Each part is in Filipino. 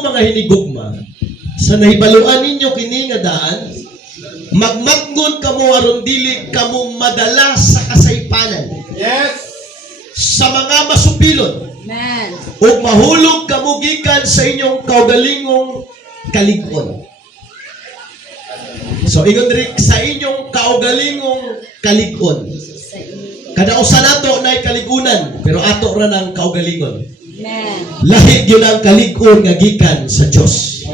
inyo mga hinigugma, sa nahibaluan ninyo kini nga daan, magmagnon kamo aron dili kamo madala sa kasaypanan. Yes. Sa mga masupilon. Amen. Ug mahulog kamo gikan sa inyong kaugalingong kalig-on. So ingon diri sa inyong kaugalingong kalig-on. Kada usa nato nay kaligunan, pero ato ra nang kaugalingon. Amen. Lahi gyud ang kalig-on nga gikan sa Dios.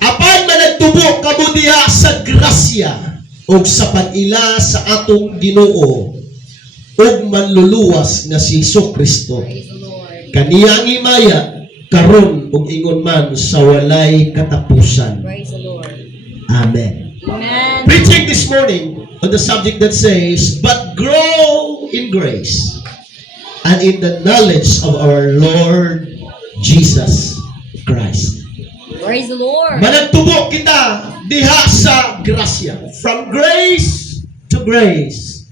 Apan man nagtubo kamo diha sa grasya ug sa pag-ila sa atong Ginoo ug manluluwas nga si Jesucristo. Praise the Lord. Kaniya ang imaya karon ug ingon man sa walay katapusan. Praise the Lord. Amen. Amen. Preaching this morning on the subject that says, but grow in grace and in the knowledge of our Lord Jesus Christ. Praise the Lord. Managtubo kita diha sa grasya. From grace to grace.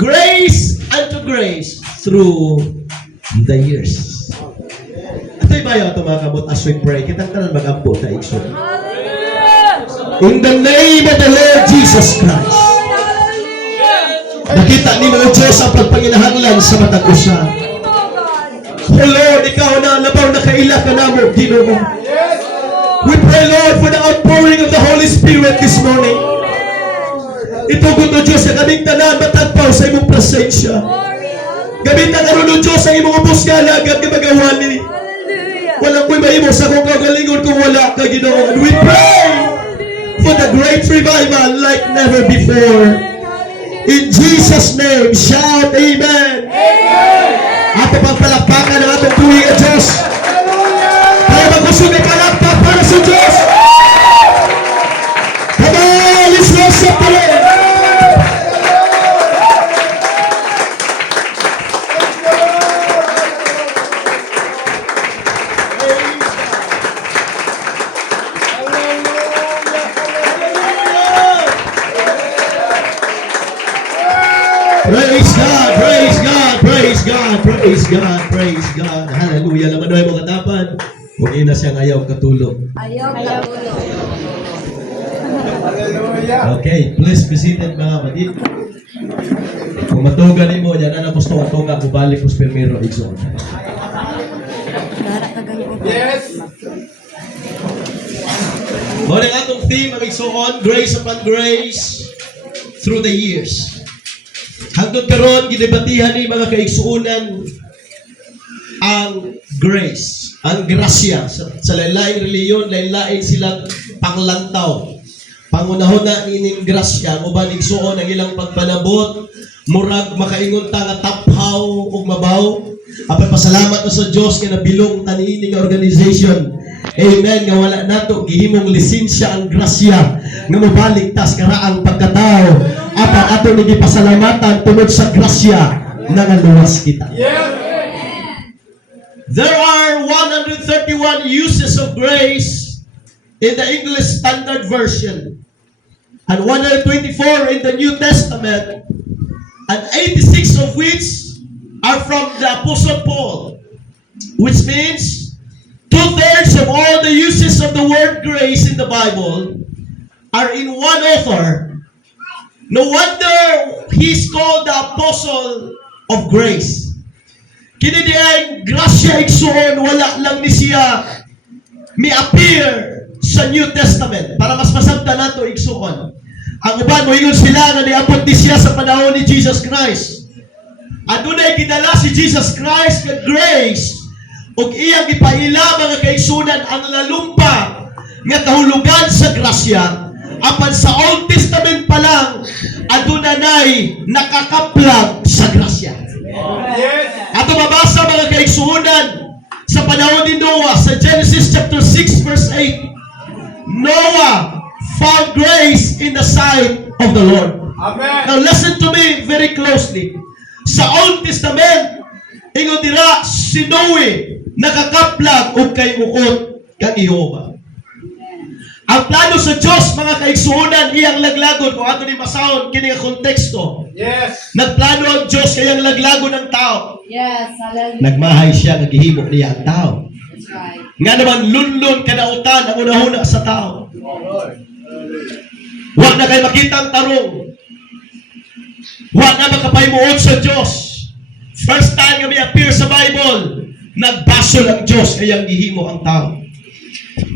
Grace unto grace through the years. Ito'y bayo ito mga kabot as we pray. Kitang tanan mag-ampo ta ikso. In the name of the Lord Jesus Christ. Nakita ni mga Diyos ang pagpanginahanglan sa matag usa. Oh Lord, ikaw na labaw na kaila ka na mo, Ginoo. We pray, Lord, for the outpouring of the Holy Spirit this morning. Itugon mo, Diyos, ang aming tanan matagpaw sa imong presensya. Gamitan na rin, Diyos, ang imong ubos nga lagad na magawali. Walang ko'y mahimo sa kong kagalingon kung wala ka, Ginoo. And we pray for the great revival like never before. In Jesus' name, shout Amen. Ato pang palakpakan ng atong tuwing at Diyos. Kaya mag-usog ay palakpak para sa Diyos. Come on, let's worship the Lord. Praise God, praise God, praise God, praise God, praise God. Hallelujah. Laman doon mga tapan. Huwag ina siyang ayaw katulog. Ayaw ka tulog. Hallelujah. Okay, please be seated mga kapatid. Kung matugan mo, yan na gusto ko tuga, bubalik ko sa primero igsoon. Yes. Muna ang atong theme, ang igsoon, grace upon grace through the years. Hangtod karon gidebatihan ni mga kaigsuonan ang grace, ang grasya sa lain-laing reliyon, lain-lain silang panglantaw. Pangunahon na nining grasya, uban igsuon ang ilang pagpanabot, murag makaingon ta nga taphaw ug mabaw. Apan pasalamat na sa Dios nga nabilong taniini nga organization. Amen, nga wala nato gihimong lisensya ang grasya nga mobalik tas karaang pagkatao. Apan ato ni gipasalamatan tungod sa grasya nga naluwas kita. Yes. There are 131 uses of grace in the English Standard Version and 124 in the New Testament, and 86 of which are from the Apostle Paul, which means 2/3 of all the uses of the word grace in the Bible are in one author. No wonder he's called the Apostle of Grace. Kini diay grasya igsoon, wala lang ni siya mi-appear sa New Testament para mas masabtan nato igsoon. Ang uban moingon sila nga niabot ni siya sa panahon ni Jesus Christ. Adunay gidala si Jesus Christ nga grace ug iyang gipaila mga kaigsunan ang lalumpa nga kahulugan sa grasya. Apan sa Old Testament pa lang adunay nakakaplag sa grasya. Yes. Ato mabasa mga kaigsunan sa panahon ni Noah sa Genesis chapter 6 verse 8. Noah found grace in the sight of the Lord. Amen. Now listen to me very closely. Sa Old Testament, ingon dira si Noe nakakaplag og kay muot kang Jehova. Ang plano sa Dios mga kaigsuonan iyang laglagon kung ato ni basahon kini nga konteksto. Yes. Nagplano ang Dios kayang laglagon ng tao. Yes, hallelujah. Nagmahay siya nga gihimo niya ang tao. Nga naman lunlon kadautan ang unahuna sa tao. Huwag na kayo makita ang tarong. Huwag na makapahimuot sa Diyos. First time nga may appear sa Bible, nagbasol ang Diyos kayang gihimo ang tao.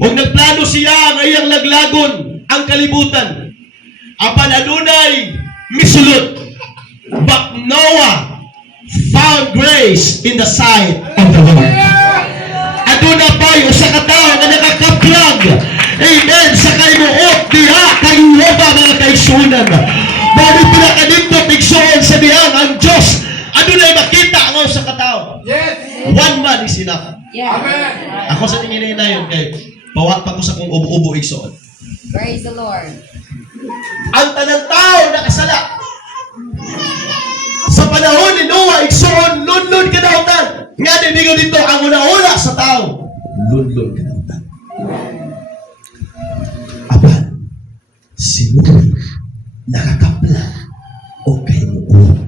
Huwag nagplano siya ang iyang laglagon ang kalibutan. Apan adunay misulot. But Noah found grace in the sight of the Lord. Aduna pa'y usa ka tawo nga nakakaplag. Amen. Sa kaymuot diha kayuba mga kaigsunan. Bali pinakadimtot igsuon sa dihang ang Diyos. Adunay makita ang usa ka tawo. Yes. One man is enough. Yeah. Amen. Ako sa tingin na yun kay pawa pa ko sa kong ubo-ubo igsuon. Praise the Lord. Ang tanang tao nakasala. Sa panahon ni Noah, igsuon, lunlun kadautan. Nga din dito, ang una-una sa tao, lunlun kadautan. Apan, si Noah, nakakapla o kay Noah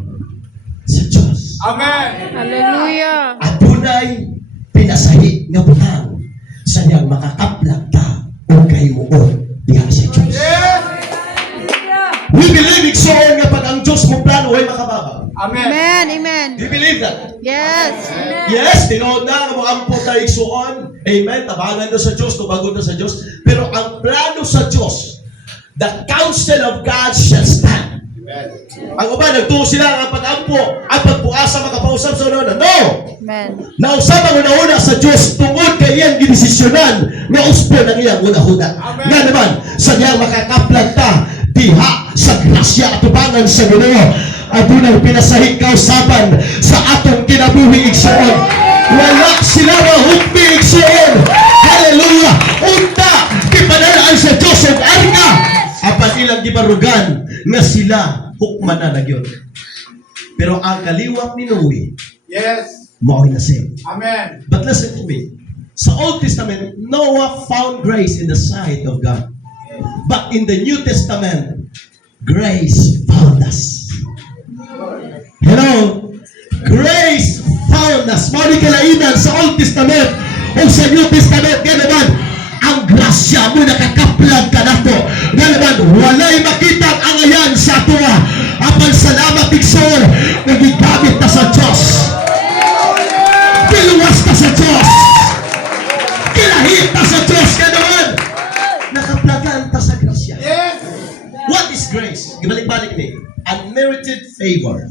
sa Diyos. Amen. Hallelujah. Adunay pinasahi nga butang sa niyang makakaplag ta o kay Noah diha sa Diyos. Yes. We believe igsuon nga pag ang Diyos mo plano ay makababa. Amen. Amen. Amen. Do you believe that? Yes. Yes, tinood na mo ang po tayo igsuon. Amen. Tabangan na sa Diyos, tubagon na sa Diyos. Pero ang plano sa Diyos, the counsel of God shall stand. Ang uban, nagtuo sila ang pag-ampo, ang pagpuasa makapausap sa una. No! Amen. Nausap ang una-una sa Diyos tungod kay iyang ginisisyonan nga uspo ng iyang una-una. Amen. Nga naman, sa niyang makakaplag ta, diha sa grasya at tubangan sa Ginoo. Adunay pinasahig kausaban sa atong kinabuhi igsuon. Wala sila mahukmi igsuon. Hallelujah! Unta, kipanalaan sa Diyos ang arka. Apat ilang gibarugan nga sila hukman na nagyon. Pero ang kaliwat ni Noe, Yes. mao'y nasib. Amen. But listen to me. Sa Old Testament, Noah found grace in the sight of God. But in the New Testament, grace found us. Hello? Grace found us. Mali kalainan sa Old Testament o sa New Testament. Kaya naman, ang grasya mo nakakaplag ka na to. Kaya naman, walay makita ang angayan sa atua. Apan salamat igsoon, nagigamit na sa Diyos. Piluwas na sa Diyos. Kilahit na sa Diyos. Kaya naman, nakaplagan ta sa grasya. Yes. What is grace? Gibalik-balik ni. Unmerited favor.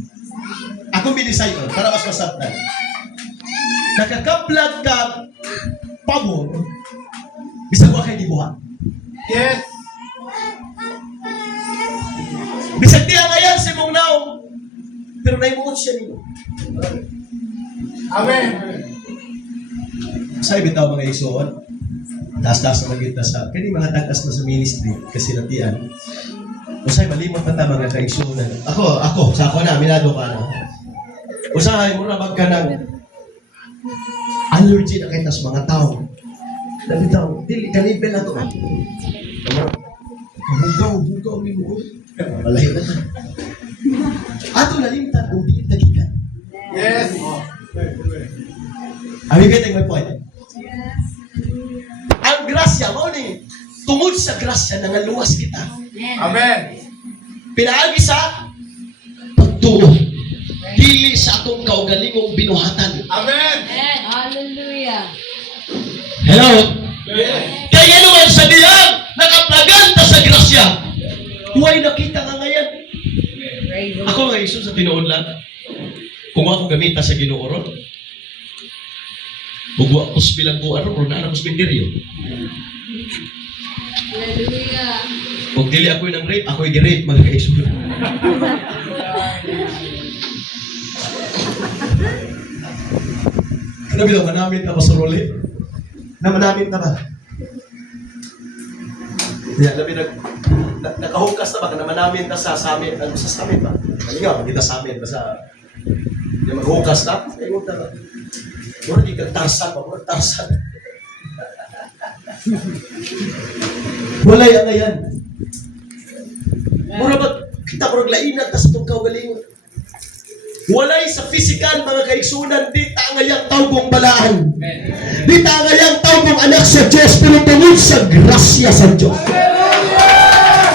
Ako binisay ko para mas masaptan. Nakakaplag ka pabor bisag wa kay gibuhat. Yes. Bisag di ang ayan si mong naong pero naimuot siya nimo. Amen. Sa bitaw mga isuon. Tas-tas na magita sa kani mga tagas na sa ministry kasi natian. Usay malimot na ta mga kaigsunan. Ako, sa ako na, minado ka na. Usay, muna magka ng allergy na kita sa mga tao. Dabi tao, dili, kanibel na to. Hugaw, ni mo. Malahi na ta. Ato nalimtan, hindi nagikan. Yes. Are you getting my point? Ang grasya, mo ni, tungod sa grasya, nangaluwas kita. Amen. Pinaagi sa pagtuo. Dili sa atong kaugalingong binuhatan. Amen. Amen. Hallelujah. Hello? Yes. Kaya naman sa diyang nakaplagan ta sa grasya. Huwag nakita nga ngayon. Praise the Lord. Ako nga iso sa tinuod lang. Kung ako gamita sa ginuoron. Bugwa ko bilang buwan ron, na alam ko spindiryo. Hallelujah. Kung dili ako'y ng rape, ako'y gi-rape, mga kaiso. Ano bilang manamit na masuruli? Na manamit na ba? Yan, labi nakahukas na ba? Na manamit na sa samin. Ano sa samin ba? Ano nga, kita samin. Basta, yung maghukas na. Ay, huwag na ba? Mura di kang tarsan ba? Mura tarsan. Walay ang ngayon. Mura ba? Kita ko naglainan, tas itong kaugalingon. Walay sa physical, mga kaigsunan, di tangayang tawgong balaan. Di tangayang tawgong anak sa Diyos, pero tungod sa grasya sa Diyos.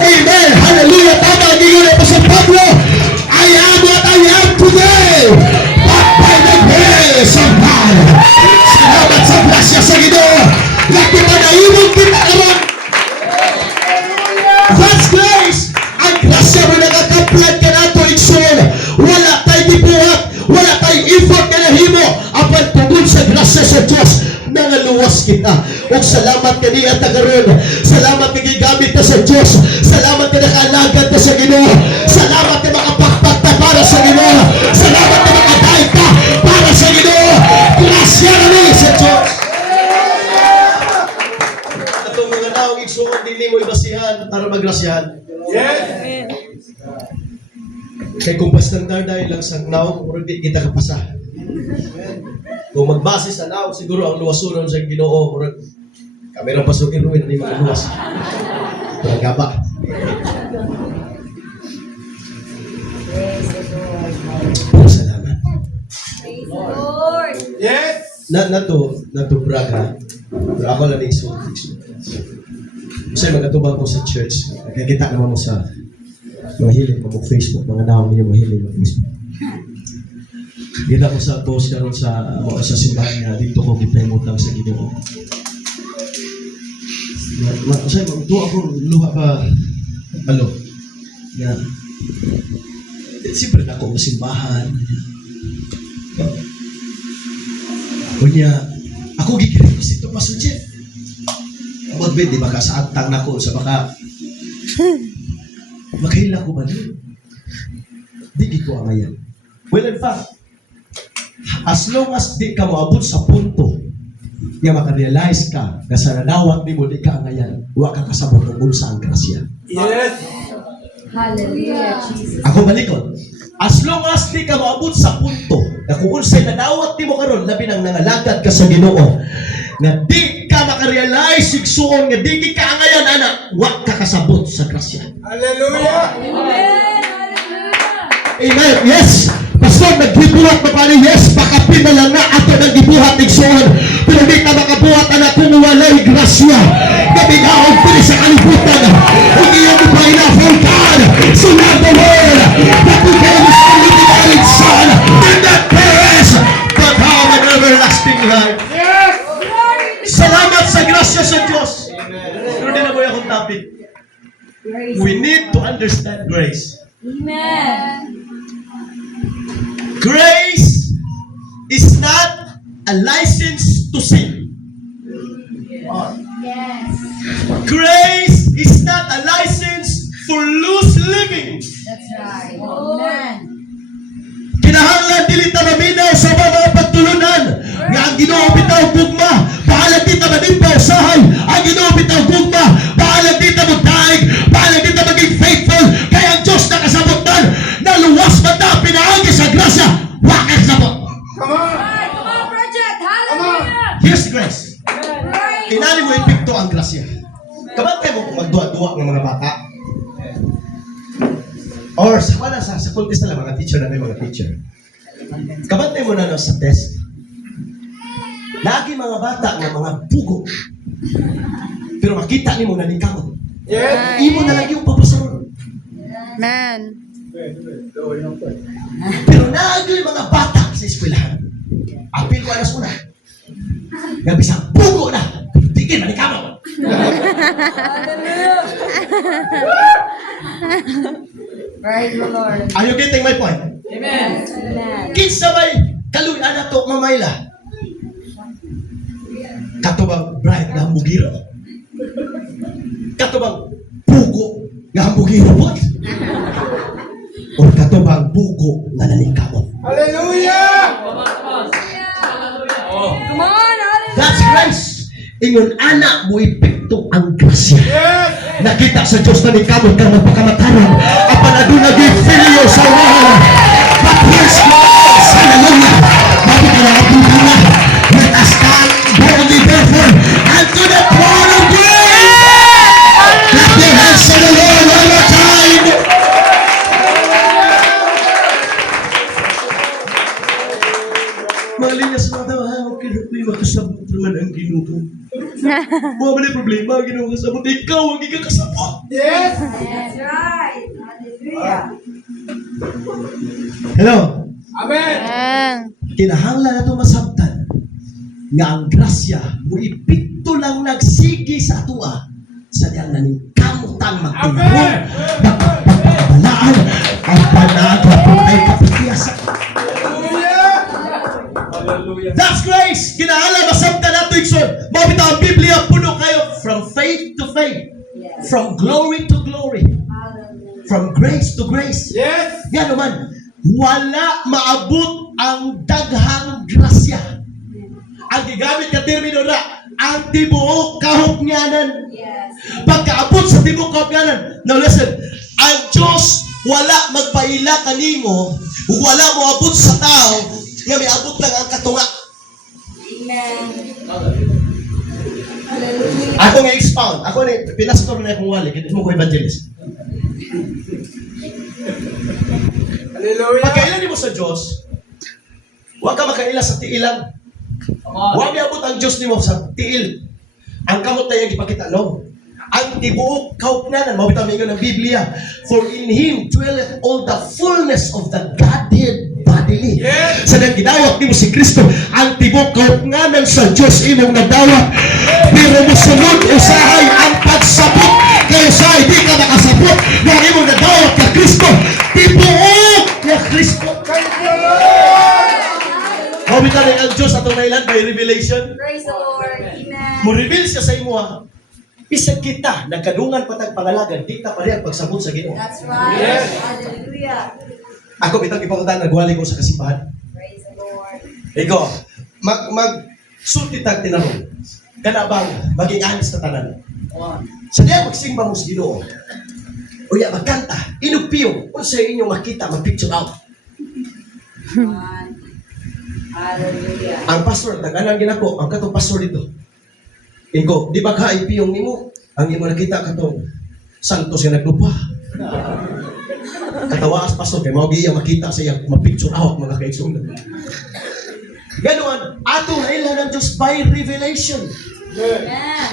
Amen! Hallelujah! Tama ang inyo na sa Pablo. I am what I am today, but by the grace of God. Salamat sa grasya sa Ginoo. Laki pa na ibig kita karon. God's grace. Ang grasya mo nakakaplan ka na ito, Ikson. Wala tayo gibuhat. Wala tayong effort na nahimo. Apan tungod sa grasya sa Diyos, nangaluwas kita. O salamat ka niya tagaroon. Salamat na gigamit na sa Diyos. Salamat na nakalagad na sa Ginoo. Salamat na makapakpak na para sa Ginoo. Salamat na makadahig ka para sa Ginoo. Grasya na niya sa Diyos. Itong mga naong igsuon, hindi mo ibasihan para magrasyahan. Yes. Kay kung bastandar dahil lang sa naong, kung hindi kita kapasa. Kung magbase sa naong, siguro ang luwasunon sa Ginoo, kung kamerang pasukin ruin, hindi makaluwas. Pagkaba. Salamat. Praise the Lord. Yes. Nato braga. Pero ako lang igsuon. Kasi magatubang ko sa church. Nakikita naman mo sa mga hiling mo Facebook, mga naong niyo mahiling mo Facebook. Kita ko sa post karon sa simbahan nga dito ko gipahimutang sa Ginoo. Kasi magtuwa ako luha pa alo. Nga. Siyempre na ako simbahan. Kunya, ako gigirin ko sito Pastor Jeff. Abot di baka sa atang na ko sa baka makahila ko ba din? Di ko amayan. Well, in fact, as long as di ka moabot sa punto nga makarealize ka na sa nadawat ni mo di ka ngayon, huwag ka kasabot ng unsa ang grasya. Yes. Hallelujah, Jesus. Ako balikon. As long as di ka moabot sa punto na kung unsay nadawat ni mo karon, labi nang nangalagad ka sa Ginoo, na di ka makarealize igsuon nga di ka ngayon anak, huwag ka kasabot sa grasya. Hallelujah. Amen. Yes. Pastor, naggibuhat pa pa yes, baka pinalang na ato naggibuhat igsuon. Pero di ka makabuhat anak kung walay grasya. Nabigawag pili sa kalibutan. Hindi yung pa enough for God. So not the world that we can living Son and that perish, but have an everlasting life. Salamat sa grasya sa Diyos. Pero di na mo yung topic. Praise We need to understand grace. Amen. Grace is not a license to sin. Yes. Grace is not a license for loose living. That's right. Amen. Kinahanglan dili ta maminaw sa mga pagtulunan nga ang Ginoo bitaw gugma, bahala di ta manimbaw sahay. Ang Ginoo bitaw gugma, bahala di ta magdaig, bahala di ta maging faithful. Kaya ang Diyos nakasabutan na luwas man ta pinaagi sa grasya, wa ka sabot. Come on. Come on, Bridget. Hallelujah. Here's grace. Praise. Inali mo ipikto ang grasya. Kabantay mo kung magduwa-duwa ng mga bata. Or sa kultis na lang, mga teacher na may mga teacher. Kabantay mo na no, sa test. Lagi mga bata ng mga pugo. Pero makita ni mo na nikaw. Yes. Imo na lang yung papasaron. Man. Pero lagi mga bata sa eskwelahan. Apil ko alas una. Nga bisang pugo na. Tigil na nikaw. Praise the Lord. Are you getting my point? Amen. Kinsa may kaluyan na to mamayla. Katubang bright na hambugiro. Katubang pugo na hambugiro po. O katubang pugo na nalikabot. Hallelujah. Come on, hallelujah. That's grace. Ingon anak mo epekto ang grasya. Yes. Nakita sa Diyos na nikamot ka magpakamataran. Apan aduna gifilyo sa wala. But here's grace. Hallelujah. Bago ka na kapitulan. Let us stand boldly therefore unto the throne of grace. Clap your hands to the Lord one more time. Mo man problema Ginoo kasabot ikaw ang ikakasabot. Yes. That's right. Hallelujah. Hello. Amen. Amen. Kinahanglan nato masabtan nga ang grasya mo ipikto lang nagsigi sa atoa sa diyang naningkamutang magtinahon pagpapabalaan ang panaga kung ay kapatiyasan. Hallelujah. That's grace. Kinahanglan masabtan nato igsoon. Mabita ang Biblia puno kayo from faith to faith, Yes. from glory to glory, Hallelujah. from grace to grace. Yes. Yan naman, wala maabot ang daghang grasya. Ang gigamit ka termino na, ang tibuok kahugnanan. Yes. Pagkaabot sa tibuok kahugnanan. Now listen, ang Diyos wala magpaila kanimo, wala mo abot sa tao, nga may abot lang ang katunga. Amen. Hallelujah. Ako nga expound. Ako ni pinastor na akong wali, hindi mo ko evangelist. Hallelujah. Pagkailan mo sa Diyos, huwag ka makaila sa tiilang. Huwag niabot ang Diyos nimo sa tiil. Ang kamot na yung ipakita, no? Ang tibuok kaupnanan, mabitaw mo ng Biblia, for in Him dwelleth all the fullness of the Godhead bodily. Yes. Sa nang gidawat nimo si Kristo, ang tibuok kaupnanan sa Diyos imong nadawat. Pero musunod usahay ang pagsabot. Kaya sa hindi ka nakasabot, na imong nadawat ka Kristo. Tibuok na Kristo. Thank you, Lord. Mabitaw na ang Diyos atong nailan by revelation. Praise the Lord. Amen. Mo-reveal siya sa imo ha. Bisag kita, nagkadungan patag pangalagan, di ta pa rin pagsabot sa Ginoo. That's right. Yes. Hallelujah. Ako bitang ipangutan, nagwali ko sa kasimbahan. Praise the Lord. Ikaw, sulti tag tinanong. Kana bang maging honest na tanan? Sa diya magsimba mo sa Ginoo. Uya, magkanta, inugpiyo, kung sa inyo makita, mag-picture out. Amen. Hallelujah. Ang pastor, nag-anang ginako, ang katong pastor dito. Ingo, di ba ka ipiyong nimo? Ang imo nakita katong santos nga naglupa. Katawaas pastor, kay mao giya makita sa iya, mag-picture out, mga kaigsoon. Ganon, atong nailan ng Diyos by revelation. Amen.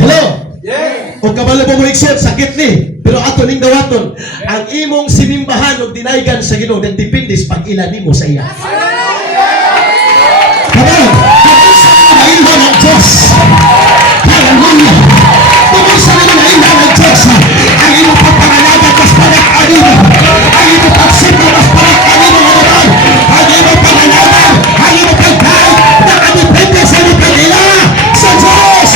Hello? Yes. O kabalo mo mo iksyon, sakit ni. Pero ato ning dawaton, ang imong sinimbahan o dinaygan sa Ginoo, depende sa pag-ilan nimo sa iya. Kabalo, kung sa nailan ng Diyos, hallelujah. Kung sa nailan ng Diyos, ang imong pagpangalaga mas parat kanino. Ang imong pagsimba mas parat kanino. Ang imong pangalaga, ang imong pagkain, nakadepende sa imong pag-ila sa Diyos.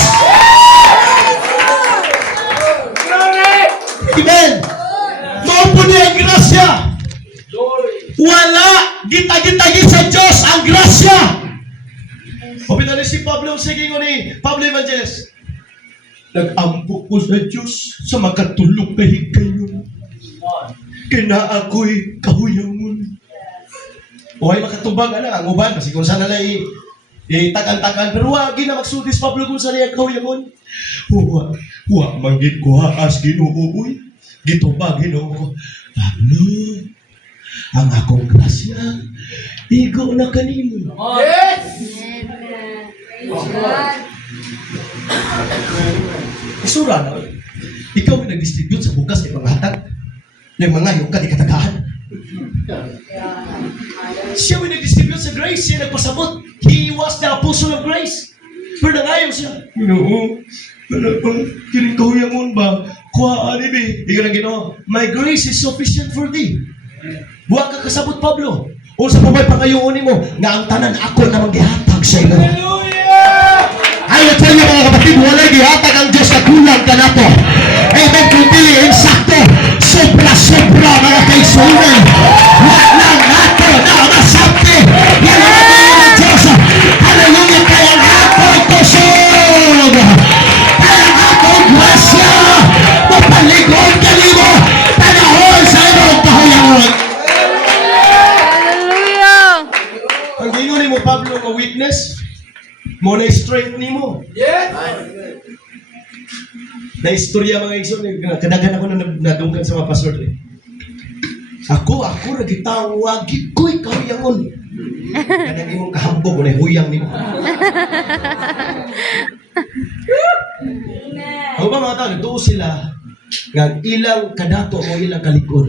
Glory. Amen. Maupo niya ang grasya. Glory. Wala gita-gitagit sa Diyos ang grasya. Pabila ni si Pablo, sige ko ni Pablo Evangelist. Nag-ampo ko sa Diyos sa makatulog na higayon. Kina ako'y kahuyangon. Huwag makatubag ang uban kasi kung saan nalay itagan-tagan. Pero huwag na magsudis Pablo kung saan niya kahuyangon. Huwag manggit ko haas Ginoo. Gitubag Ginoo ko. Pablo, ang akong grasya, igo na kanino. Yes. Amen. Praise God. Isura na. Ikaw may nag-distribute sa bukas ng mga hatag. Ng mga yung katagahan. Siya may nag-distribute sa grace. Siya nagpasabot. He was the apostle of grace. Pero nangayaw siya. Ginoo, wala pang kining kahuyangon ba? Kuhaan ni Ikaw na Ginoo, my grace is sufficient for thee. Huwag ka kasabot, Pablo. O sa pabay pangayoon mo, nga ang tanan ako na maghihatag sa imo. Hallelujah. Ayaw sa inyo mga kapatid, walay gihatag ang Diyos na kulang ka na to. Amen, kung dili insakto, sobra-sobra mga kaisunan. Wala nato na masakti. Yan ang ng Diyos. Hallelujah, kaya ang ako'y kusog. Kaya ang ako'y grasya. Mapaligod kanino. Panahon sa iyong kahuyangon. Hallelujah. Ang gingon mo, Pablo, nga witness, mo na strength ni mo. Yes. Na istorya mga igsoon, kadagan ako na nadunggan sa mga pastor. Ako nagitawag, ko'y kahuyangon. Kanang imong kahambog, na huyang ni mo. Amen. Ako ba mga tao, nagtuo sila nga ilang kadato o ilang kalikod.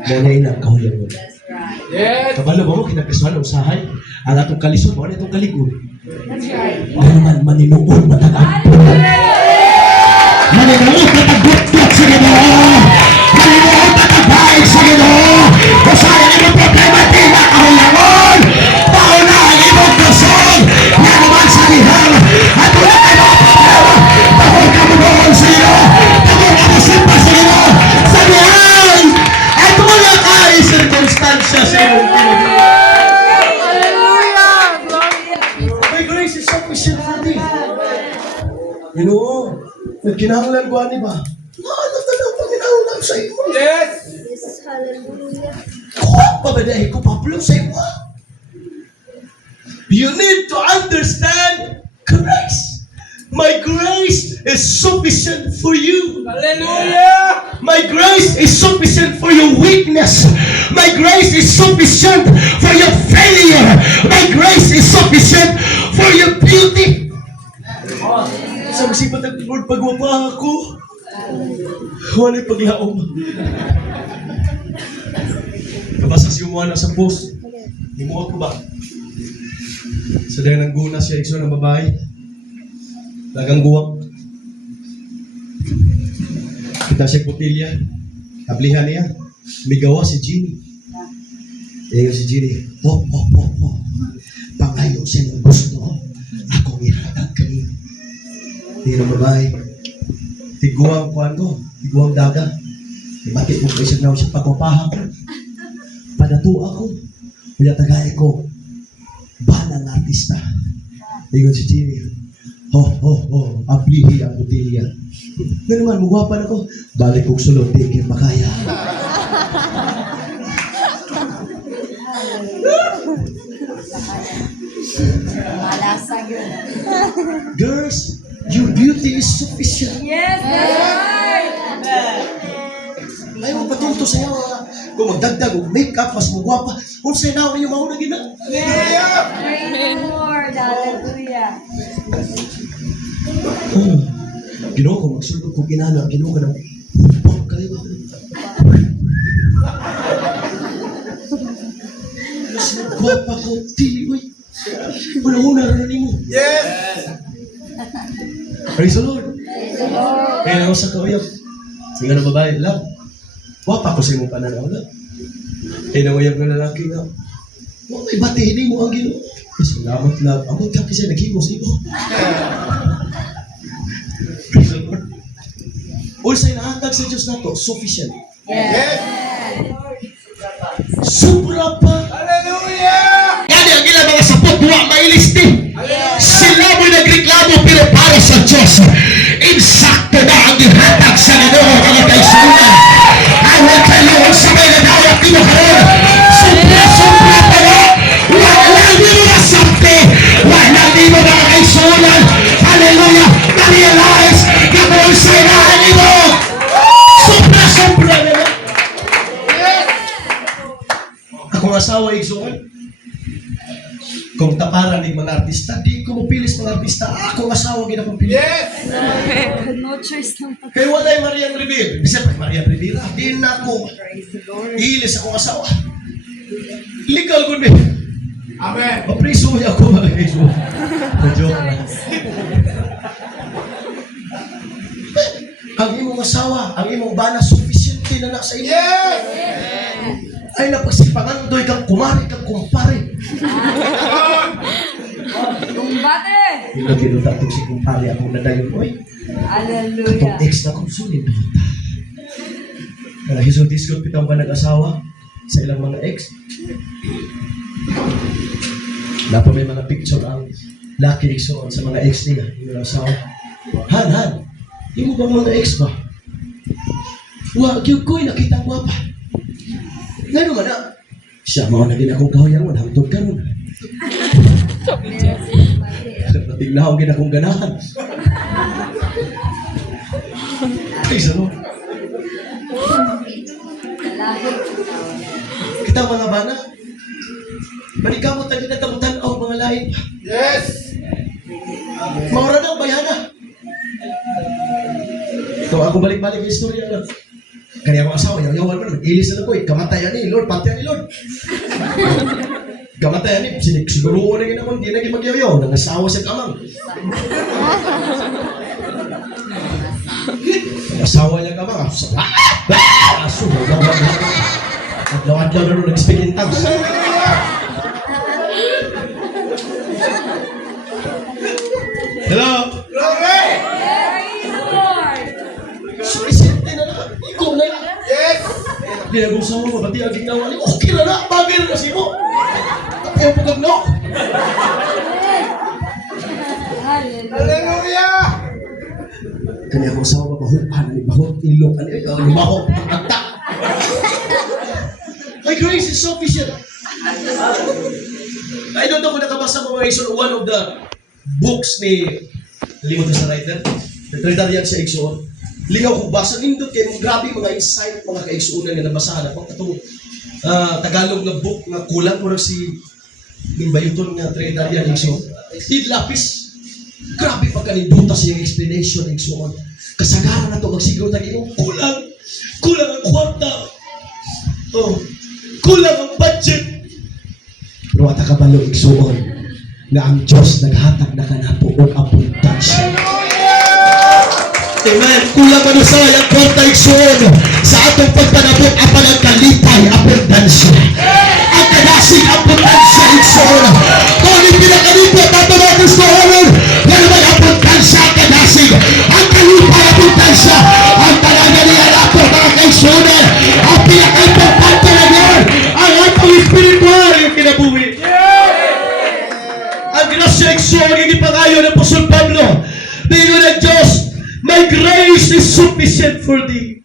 Mo na ilang kahuyangon. That's right. Yes. Kabalo mo, kinakasuhan ng usahay. Ang atong kalisod, mo na itong kalikod. That's right. Ano man, maninuod matagap. Maninuod matagap sa Ginoo. Maninuod matagap sa Ginoo. Usahay ang imong problema, di na kahuyangon. Pauna ang imong kusog. Nga naman sa lihang. At wala kayo mga problema. Tahol ka mo doon sa Ginoo. Tahol ka mo simpa sa Ginoo. Sa lihang. At wala kayo circumstansya sa imong pinag- Hallelujah. Glory. My grace is sufficient for thee. You know, nagkinahanglan ko ani ba? Ano tanong panginahanglan sa imo? Yes. Kuha pa ba dahil ko Pablo sa imo? You need to understand grace. My grace is sufficient for you. Hallelujah. My grace is sufficient for your weakness. My grace is sufficient for your failure. My grace is sufficient for your beauty. Sa masipat ang Lord, pagwapa ako, wala'y paglaom. Nabasa si Umuana sa post. Himuot ko ba? Sa dahil ng guna siya, ikso ng babae. Lagang guwak. Kita siya putilya. Tablihan niya. Migawa si Ginny. Ngayon si Ginny, pangayo sa inyong gusto. Akong ihatag kanina. Tingnan ng babae. Tiguang kuhan ko. Tiguang daga. Bakit mo kayo siya na siya pagpapaha ko? Padatua ko. Kaya tagay ko. Banang artista. Ngayon si Ginny. Ablihi ang butilya. Nga naman, mugwapan ako. Balik kong sulod, tingin makaya. Malasag yun. Girls, your beauty is sufficient. Yes, that's right. Ayaw patunto sa'yo. Kung magdagdag o make-up, mas mugwapa. Kung sa'yo na yung mauna gina. Praise the Lord. Hallelujah. Ginoo ko, magsulog ko ginana. Ginoo ka na. Huwag kayo ako. Mas magwapa ko. Tili ko. Una-una rin mo. Yes. Praise the Lord. Kaya ako sa kauyap. Sige na babae, love. Wapa ko sa imong pananaw, love. Kaya nawayap ng lalaki na, may batihin mo ang Ginoo. Salamat, love. Ang magkak kasi naghimo sa imo. Praise the Lord. Ulsay nahatag sa Diyos na to, sufficient. Yes. Sobra pa. Hallelujah. Yan ang ilang mga sapot, wa mailisti. Sila mo'y nagreklamo pero para sa Diyos. Insakto na ang ihatag sa Ginoo ang kaisunan. Awag kayo sa may nadawat nimo karon. Sobra pa na. Wala nimo na sakti. Wala nimo na kaisunan. Hallelujah. Na-realize na kung sa'yo na nimo. Sobra na. Akong asawa, igsuon. Kung taparan ng mga artista, di ko mapilis mga artista. Akong asawa, ginakong Yes. No choice lang. kaya wala yung Marian Rivera. Bisa pa Marian Rivera. Di na ako. Praise the Lord. Iilis akong asawa. Legal ko din. Amen. Mapriso niya ako mga kaiso. Na-joke na. Ang imong asawa, ang imong bana, sufficient na na sa inyo. Yes. Ay napagsipangan doy kang kumari, kang kumpare. Tumbate. Hindi ginuta itong si kumpare akong nadayon ko. Itong Hallelujah. ex na kong sulit. Hisod-hisod pitang ba nag-asawa sa ilang mga ex? Napa may mga picture ang lucky igsoon sa mga ex niya, yung asawa. Han, di mo bang mga ex ba? Wag yung ko'y nakita ang gwapa. Ngano man na? Siya mo na din akong kahoyan, hangtod ka nun. Natigla akong ginakong ganahan. Ay, sano? Kita mga bana, manikamot na dinatamutan ang mga lain. Yes. Maura na ang bayana. So ako balik-balik yung istorya na. Kaya ako asawa, yaw-yawan mo na, nag-ilis na ako eh. Kamatayan ni Lord, pantayan ni Lord. Kamatayan ni, siguro na gina ko, hindi na mag-yaw-yaw, nangasawa sa kamang. Asawa niya kamang, aso, adlaw-adlaw na rin nag-speak in tongues. Hello? Glory. Praise the Lord. Sumisente na lang, ikaw na lang. Yes. Ginagawa mo, pati ang ginawa niya, okay na na, bagay na kasi mo. Ayaw po kagno. Hallelujah. Hallelujah. Kanya ko sa mga bahukan, ni bahot, ilok, ni bahot, agta. My grace is sufficient. I don't know kung nakabasa mo mga Igsoon, one of the books ni, limutan sa writer, Trinitarian sa Igsoon. Lingaw kong basa, nindot kayo, grabe mga insight, mga kaigsuunan nga nabasahan ako. Itong Tagalog na book nga kulang mo si Bayuton nga Trinitarian Igsoon. Tid lapis. Grabe pa kanibuta sa yung explanation Igsoon. Kasagaran na ito, magsigaw tayo, kulang ang kwarta. Oh, kulang ang budget. Pero at kabalo Igsoon na ang Diyos naghatag na kanapo o abundansya. Amen. Kulang ano sa yung kwarta Igsoon sa atong pagpanabot apan ang kalipay abundansya. Ang kanasig abundansya Igsoon. Kung hindi pinakalipay ato mga Kristohanon, yan naman abundansya ang kanasig. Ang kalipay abundansya. Ang talaga niya nato mga Kaigsuonan. Ang pinaka-importante na yun. Ang atong espiritual yung kinabuhi. Ang grasya Igsoon yung ipangayon ng Apostol Pablo. Bingon ng Diyos, my grace is sufficient for thee.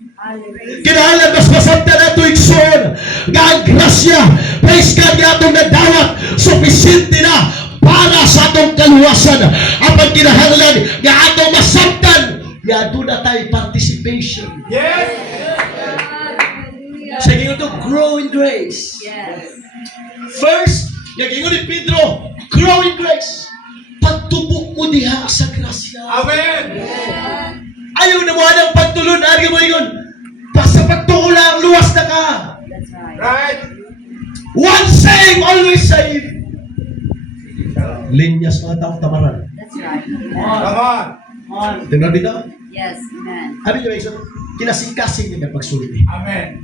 Kinahanglan mas masabta na ito Igsoon. Nga ang grasya, praise God nga itong nadawat, sufficiente na para sa atong kaluwasan. Ang kinahanglan nga atong masabtan, nga doon na tayo participation. Yes. Hallelujah. Sa gingon to, grow in grace. Yes. First, yung gingon ni Pedro, grow in grace. Pagtubok mo diha sa grasya. Amen. Ayaw na mo anang pagtulon, ari mo yun. Basta pagtuo lang, luwas na ka. That's right. Right. One save, always save. Linyas mga taong tamaran. That's right. Come on. Tingnan dito. Yes. Amen. Ano yung isa? Kinasing-kasing niya pagsulti. Amen.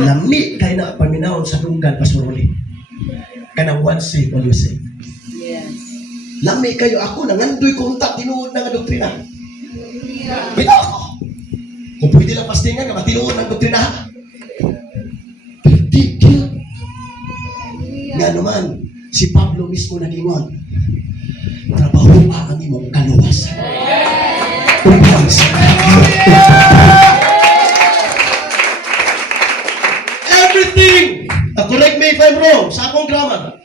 Lami kayo na paminahon sa dunggan pasuruli. Kanang one save, always save. Yes. Lami kayo ako, nangandoy kontak, tinuod na nga doktrina. Bino ako. Kung pwede lang pastingan nga, matinuod ng doktrina. Perdigil. Nga naman, si Pablo mismo nag-ingon, trabaho ang imong kaluwasan. Upang sa everything, correct me if I'm wrong, sa akong grammar,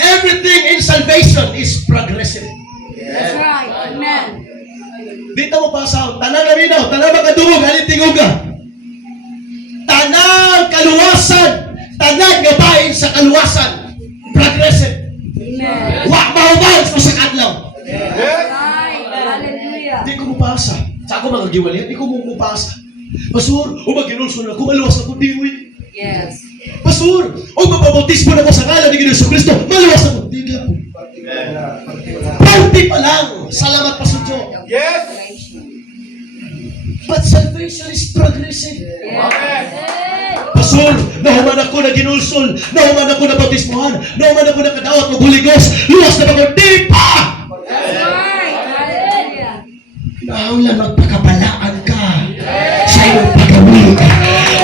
everything in salvation is progressive. That's right. Amen. Dito mo pasaw, tanang naminaw, tanang makadungog, halitingog ka. Tanang kaluwasan, tanang gabain sa kaluwasan, progressive. Amen. Wa mahubaw sa adlaw. Yes. Right. Hallelujah. Di ko mupasa. Sa ako mga giwali, di ko mupasa. Pastor, umaginulso na, kumaluwas na ko diwi. Yes. Pastor, o mapabautismo na ko sa ngalan ni Ginoong Kristo, maluwas na ko. Di ka po. Party pa lang. Salamat, Pastor Joe. Yes. But salvation is progressive. Amen. Pastor, nahuman ako na ginulsol, nahuman ako na bautismohan, nahuman ako na kadawat ng Holy Ghost, luwas na ako, di pa! That's right. Hallelujah. Nahulan magpakabalaan ka sa iyong pagawin.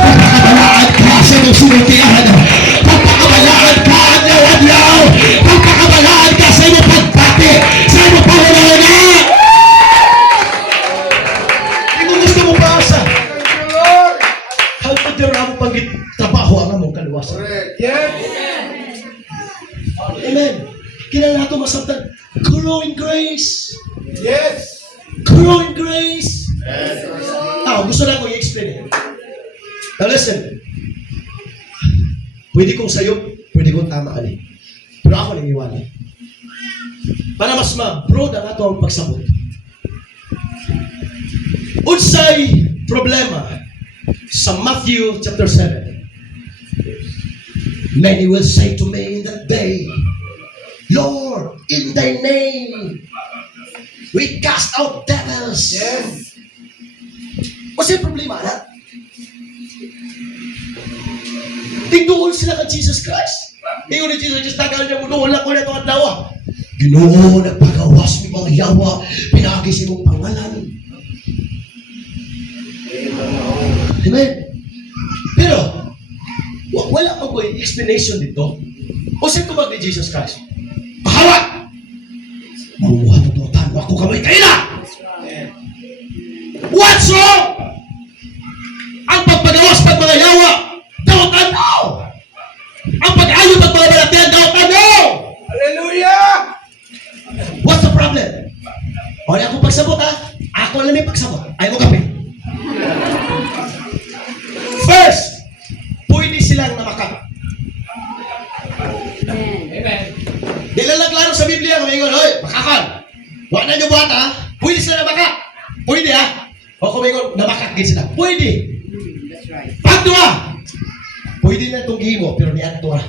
Magpakabalaan ka sa iyong sinutihan. Magpakabalaan ka adlaw-adlaw. Magpakabalaan ka sa iyong pagpati, sa iyong pahulanan. Hindi mo gusto mo paasa. Thank you, Lord. Halpag na rin pang trabaho ang among kaluwasan. Correct. Yes. Amen. Kailangan natin masabtan. Grow in grace. Yes. Grow in grace. Gusto na akong i-explain. Now listen. Pwede kong sayo, pwede kong tama ali. Pero ako nangiwala. Para mas ma-broad ang ato ang pagsabot. problema sa Matthew chapter 7. Many will say to me in that day, Lord, in thy name, we cast out devils. Yes. What's yung problema na? Tingduol sila kay Jesus Christ. Ingon ni Jesus Christ, tagal niya mo doon lang ko na itong adlaw. Ginoo, nagpagawas mi mga yawa, pinagi sa imong pangalan. Amen. Pero, wala pa ko yung explanation dito. O saan tumag ni Jesus Christ? Bahawa! Mamuha na doon, ako kamay kayo na! What's wrong? Ang pagpagawas pag mga yawa, daw tanaw! Ang pag-ayo pag mga balatian, daw tanaw! Hallelujah. What's the problem? O di ako pagsabot ha? Ako lang may pagsabot. Ayaw mo kape. First, pwede silang namakak. Amen. Dilalaklaro sa Biblia, kumingon, hoy, makakan. Wala na nyo buhat ha? Pwede sila namakak. Pwede ha? O kumingon, namakak din sila. Pwede. That's right. Pagdua! Pwede na itong gihimo, pero ni Anto ha.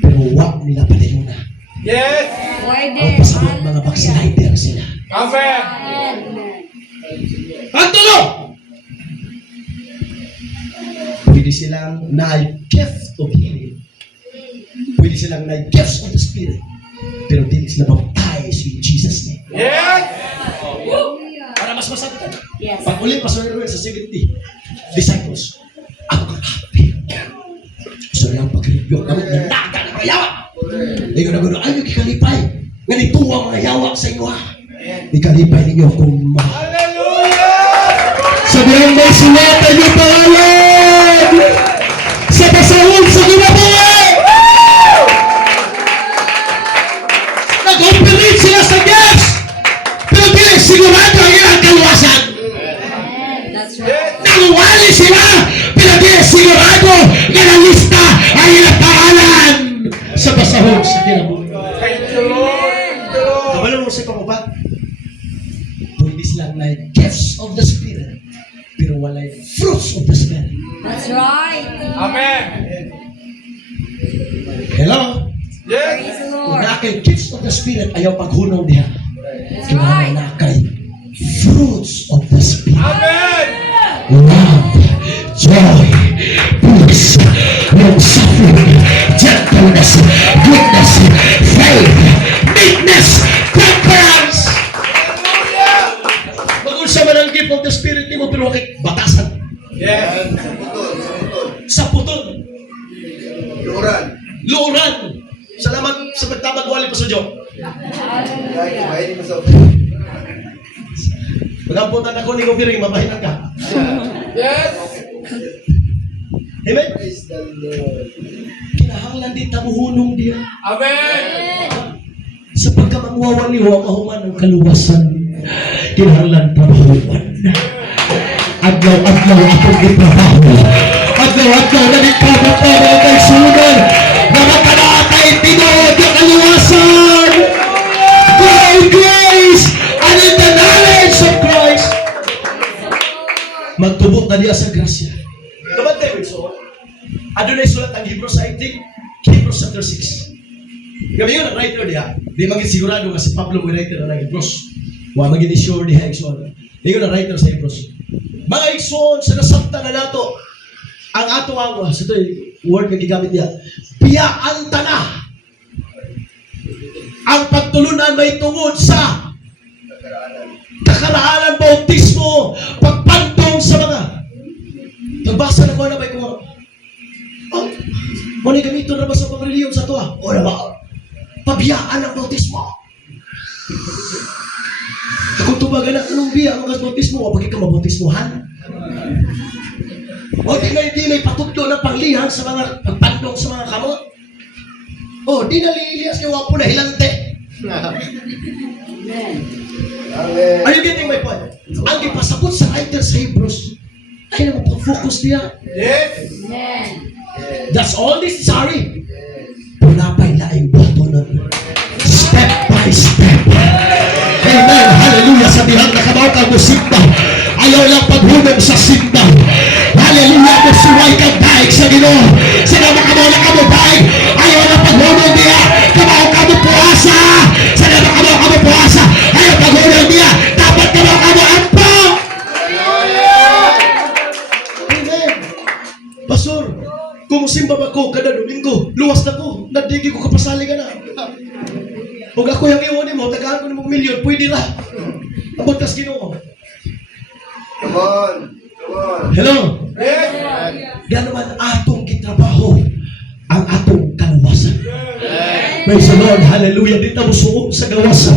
Pero wag nila palayo na. Yes. Pwede. Ang pasabot mga backslider sila. Amen. Amen. Pagtulo! Pwede silang na-gift of healing. Pwede silang na-gifts of the Spirit. Pero hindi sila baptized in Jesus' name. Yes. Para mas masabitan. Yes. Pag ulit, Pastor Ruel sa 70 disciples, ako kakapi. So yung pag-review, kami nanaga ng mga yawa. Ikaw na gano'n, ayaw kikalipay. Ganituwa mga yawa sa inyo ha. Ikalipay ninyo kung mahal. Hallelujah. Sabihan mo, sinata niyo pangalan sa pasahod sa kinabuhay. Nag-operate sila sa gifts, pero di sigurado ang ilang kaluwasan. That's right. Nanguwali sila, pero di sigurado nga nalista ang ilang pangalan sa pasahod sa kinabuhay. Thank you, Lord. Thank you, Lord. Kabalo mo sa pangubad. Pwede silang na gifts of the Spirit, pero walay fruits of the Spirit. That's right. Amen. Hello? Yes. Praise the Kung Lord. nakay gifts of the Spirit, ayaw paghunong diha. That's Kaya right. nakay fruits of the Spirit. Amen. Love, joy, peace, long-suffering, gentleness, goodness, faith, meekness, temperance. Hallelujah. Mag-unsa man ang gift of the Spirit ni mo, pero kay batasan. Yes. Sa puton. Luran. Luran. Salamat sa pagtabag wali pa sa Diyo. Pag-amputan ako ni Gobiring, mabahinan ka. Yes. Amen? Kinahanglan din tamuhunong diya. Amen. Sa pagkamangwawan niyo, ang mahuman ng kaluwasan. Kinahanglan tamuhuman. Adlaw-adlaw akong itrabaho. Adlaw-adlaw na nagkabot na mga kaisunan. Na makanakay tinood ng kaluwasan. Grow in grace and in the knowledge of Christ. Magtubot na diya sa grasya. Naman tayo, so, ano na isulat ang Hebrews, I think, Hebrews chapter 6. Kami yun ang writer diya. Di maging sigurado nga si Pablo ang writer na ng Hebrews. Wa maging sure diya, Ikson. Di yun ang writer sa Hebrews. Mga Ikson, sa nasabta na nato, ang ato ang, sa ito word na gigamit niya, biyaan ta na. Ang pagtulunan may tungod sa kakaraanan, bautismo, pagpantong sa mga. Nagbasa na ko na ba kung oh, muna gamito na ba sa pang-reliyon sa ito o na ba? Pabiyaan ang bautismo. Kung tubagan na anong biya ang bautismo, o pagka ka mabautismohan. O di na ipatutlo ng panglihan sa mga pagpandong sa mga kamot. O di na lilias kay wapo na hilante. Amen. Are you getting my point? Ang ipasabot sa writer sa Hebrews ay na mapag-focus niya. Yes. Amen. That's all necessary. Punapay laing bato nun. Step by step. Amen. Hallelujah. Sa dihang nakabaw kang musika. Ayaw lang paghunong sa simba. Hallelujah. Musuway kang daig sa Ginoo. Sino makamula ka mo daig? Ayaw lang paghunong niya. Kamao ka mo puasa. Sino makamula ka mo puasa? Ayaw paghunong niya. Dapat kamao ka mo ampo. Amen. Pastor, kung simba ba ko kada Domingo, luwas na ko. Nadigi ko kapasali ka na. Huwag ako yung iwan mo, tagaan ko ng mga milyon, pwede na. Abot kas Ginoo. Come on. Come on. Hello? Yes. Gano'n man atong kitrabaho ang atong kalawasan. Praise the Lord. Hallelujah. Di tamo suong sa gawasan.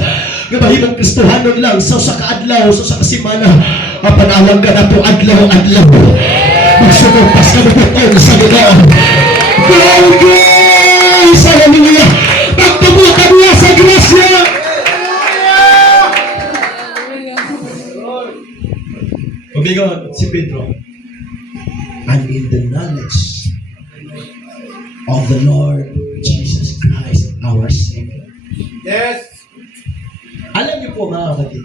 Nga mahimang Kristohanon lang sa usa ka adlaw, sa usa ka semana. Apanalang ka na to adlaw-adlaw. Magsugurpas ka mo butong sa Ginoo. Glorious! Hallelujah! Pagtubukan niya sa grasya! Umigon si Pedro. And in the knowledge of the Lord Jesus Christ, our Savior. Yes. Alam niyo po mga kapatid,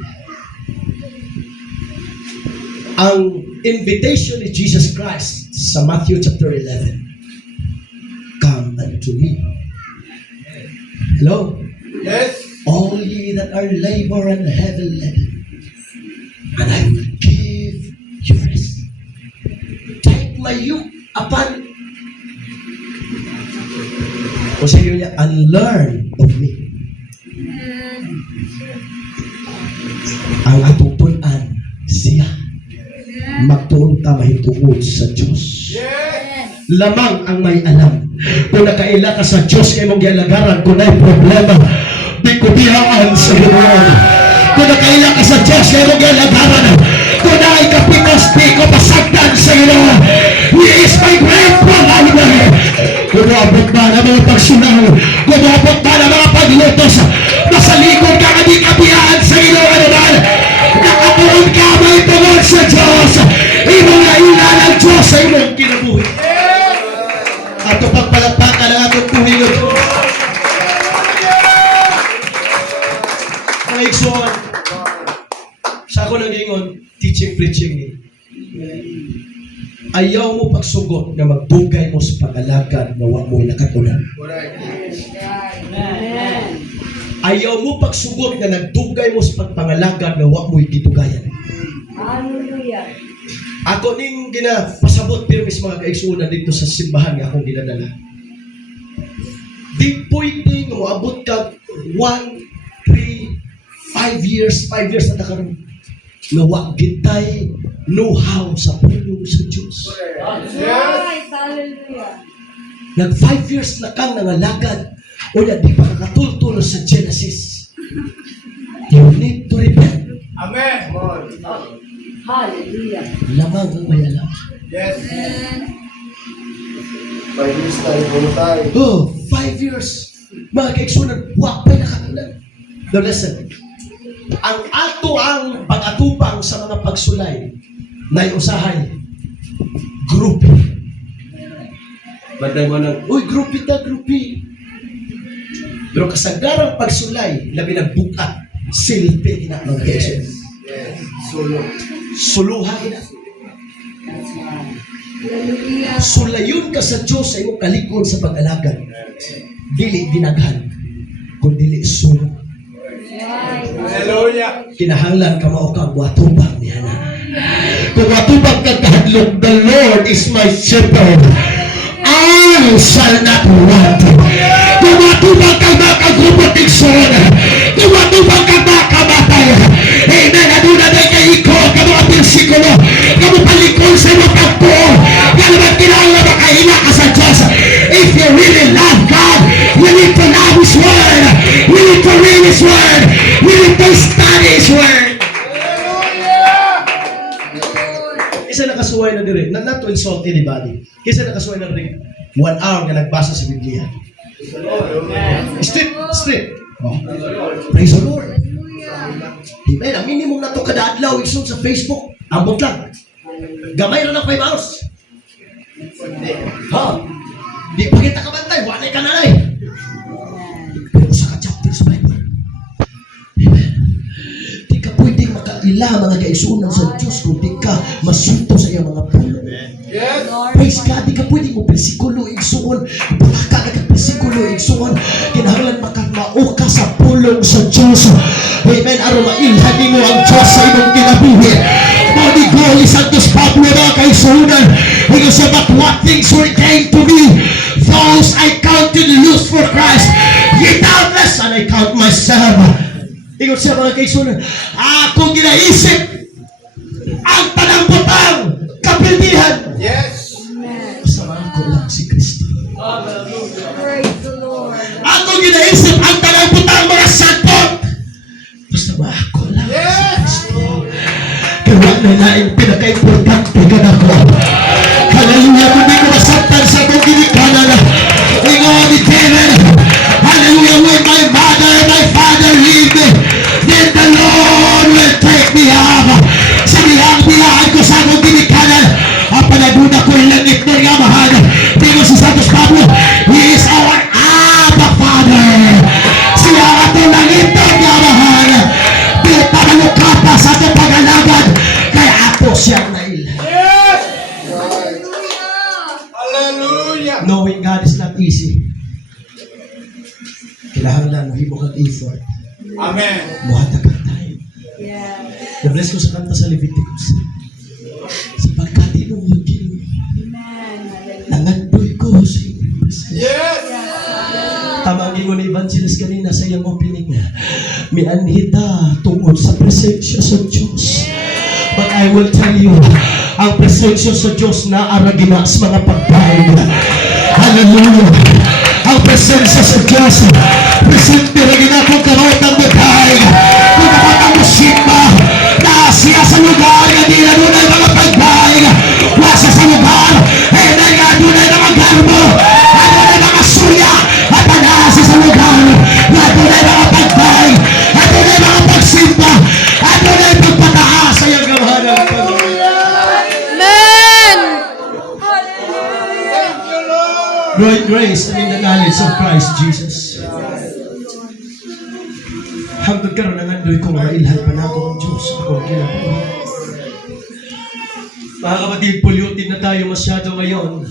ang invitation ni Jesus Christ sa Matthew chapter 11, come unto me. Hello? Yes. All ye that are labor and heavy laden, and I will give you rest. Take my yoke upon o sa iyo niya, and learn of me. Ang atong punan siya magtuon ta mahitungod sa Diyos. Yes. Lamang ang may alam. Kung nakaila ka sa Diyos kay mong gialagaran, kung na'y problema, di ko biyaan sa Ginoo. Kung nakaila ka sa Diyos kay mong gialagaran, kung na'y kapikos, di ko pasagdan sa Ginoo. He is my great provider. Gumabot ba na mga pagsunaw? Gumabot ba na mga paglutos? Nasa likod ka, di ka biyaan sa Ginoo. Ano ba? Nakatuon ka, may tungod sa Diyos. Imong nailan ang Diyos sa imong kinabuhi. Ato pagpalagpakan ang atong tuhilod. Ang igsoon, sa ako nag-ingon, teaching, preaching ni. Ayaw mo pagsugot na magbugay mo sa pag-alagad na wag mo'y nakatunan. Correct. Amen. Ayaw mo pagsugot na nagdugay mo sa pagpangalagad na wag mo'y gitugayan. Hallelujah. Ako ning ginapasabot pirmis mga kaigsunan dito sa simbahan nga akong ginadala. Di pwede nga moabot ka 1, 3, 5 years na nakaroon. Na wag gitay know-how sa pulong sa Diyos. Yes. Right. Hallelujah. Nag 5 years na kang nangalagad o na di pa nakatultulo sa Genesis. You need to repent. Amen. Come on. Hallelujah. Lamang ang may alam. Yes. 5 years tayo, puro tayo. Oh, 5 years. Mga kaigsunan, wag pa'y nakatunan. Now listen, ang ato ang pag-atupang sa mga pagsulay na usahay, grupi. Banday mo nang, uy, grupi ta, grupi. Pero kasagarang pagsulay, labi ng buka, silpi na mga kaigsunan. Yes. Solo. Suluhan na. Hallelujah. Sulayon ka sa Diyos sa iyong kalikon sa pag-alagad. Dili dinaghan, kung dili sulong. Right. Hallelujah. Kinahanglan ka mao kang watubang niya na. Kung watubang kang kahadlok, the Lord is my shepherd. I shall not want. Kung watubang kang makagubot ng son, kung watubang kang makamatay, amen, aduna na kay iko, ka mga bersikulo, ka mo palikon sa mga pagpo, ka naman kinahanglan makahinga ka sa Diyos. If you really love God, you need to love His Word. You need to read His Word. You need to study His Word. Isa nakasuway na dire, not to insult anybody. Kisa nakasuway na rin 1 hour nga nagbasa sa Biblia. Straight. Oh. Praise the Lord. Amen. Ang minimum na to kada adlaw isod sa Facebook. Ambot lang. Gamay na ng 5 hours. Ha? Di pa kita kabantay. Wanay ka na rin. Pero sa ka-chapter sa Bible. Amen. Di ka pwedeng makaila ila mga kaigsunan sa Diyos kung di ka masunto sa iyang mga pulong. Yes. Praise God, di ka pwede mo persikulo igsuon. Baka ka persikulo igsuon. Kinahanglan makamao ka sa pulong sa Diyos. Amen. Aron mailhan mo ang Diyos sa imong kinabuhi. Body goal is Santos Pablo mga kaigsunan. He said, but what things were gained to me, those I counted loose for Christ. Yet doubtless, and I count myself. Ingon siya mga kaigsunan, akong ginaisip ang panambutang kapildihan. Yes. Kasama ko lang si Kristo. Praise the Lord. Akong ginaisip ang panambutang mga santot. Basta ba ako lang si Kristo. Kaya wala na yung pinaka-importante ka na ko. Hallelujah, kung di ko masaktan sa akong ginikanan. Ingon ni David, hallelujah, when my mother and my father leave me, then the Lord will take me up. Sabihan ko sa akong ginikanan. Ang panaguna ko langit na nga mahal. Tingnan si Santos Pablo, He is our Abba Father. Siya atong langit na nga mahal. Di pamalukapa sa atong pag-alagad. Kaya ako siyang nail. Yes. Hallelujah. Hallelujah. Knowing God is not easy. Kailangan himo kang effort. Amen. Muhatag kang time. Yes. Na-bless ko sa kanta sa Leviticus. Sapagkat tinuod Ginoo, Amen. Hallelujah. nangandoy ko sa iyong presensya. Yes. Tama ang ingon ni Evangelist kanina sa iyang opening. May anhita tungod sa presensya sa Diyos. But I will tell you, ang presensya sa Diyos na aragina sa mga pagkain. Hallelujah! Ang presensya sa Diyos, presente ragina kung karot ng pagkain. Kung kapag ang musika, siya sa lugar na di na doon ay mga pagkain. Wasa sa lugar, ay na nga doon ay mga garbo. Ano ay mga suya, at anasa sa lugar. Na doon ay mga pagkain. At doon ay mga pagsimba. At doon ay pagpataas sa iyong gamahan ng Panginoon. Amen. Thank you, Lord. Great grace and in the knowledge of Christ Jesus. Hangtod karon ang andoy kong mailhan pa na ako ang Diyos. Ako ang kinabuhi. Mga kapatid, polluted na tayo masyado ngayon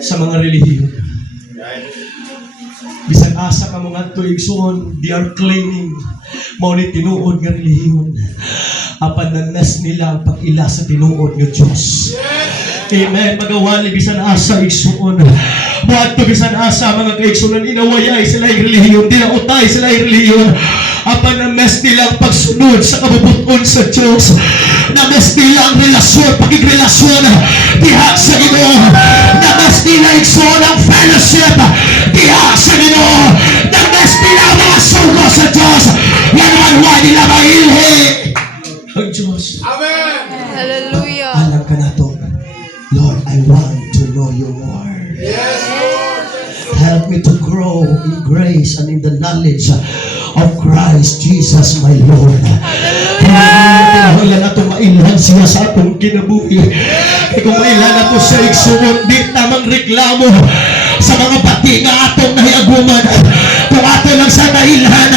sa mga relihiyon. Bisag asa ka mga tuig suon, they are claiming maunit tinuod nga relihiyon. Apan nanas nila ang pag-ila sa tinuod nga Diyos. Amen. Magawali bisan asa igsuon. Buhat to bisan asa mga kaigsunan inawayay sila yung relihiyon, dinautay sila yung relihiyon. Apan names nila ang pagsunod sa kabubuton sa Diyos. Names nila ang relasyon, pagigrelasyon diha sa Ginoo. Names nila igsuon ang fellowship diha sa Ginoo. Names nila ang mga sugo sa Diyos. Yan ang why nila mailhi ang Diyos. Amen. Hallelujah. Alam ka na to, Lord, I want to know you more. Yes. Help me to grow in grace and in the knowledge of Christ Jesus my Lord. Kinahanglan nato mailhan siya sa atong kinabuhi. Kung mailhan nato sa igsuon, di tamang reklamo sa mga bati nga atong nahiaguman. Kung ato lang sa nailhan,